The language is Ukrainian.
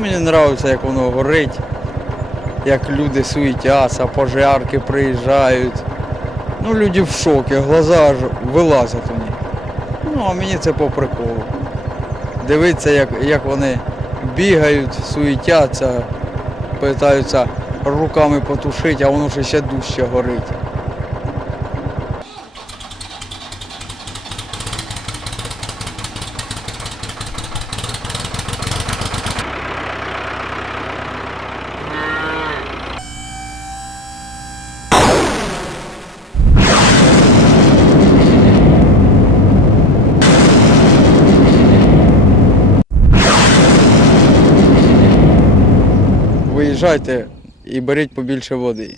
Мені подобається, як воно горить, як люди суетяться, пожарки приїжджають. Ну, люди в шокі, глаза аж вилазять у них. Ну, а мені це по приколу. Дивитися, як, як вони бігають, суетяться, питаються руками потушити, а воно ще ще дужче горить. Виїжджайте і беріть побільше води.